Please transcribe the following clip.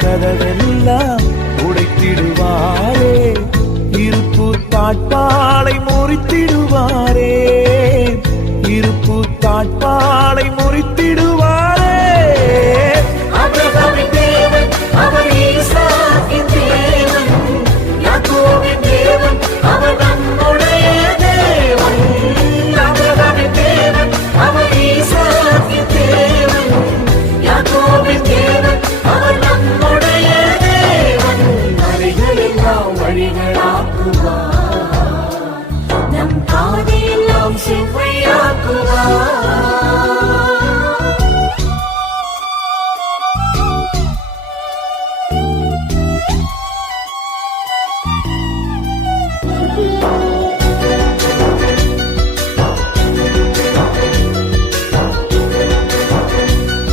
கதவெல்லாம் உடைத்திடுவாரே. இருப்பு தாட்பாலை முறித்து വഴികളാക്കുക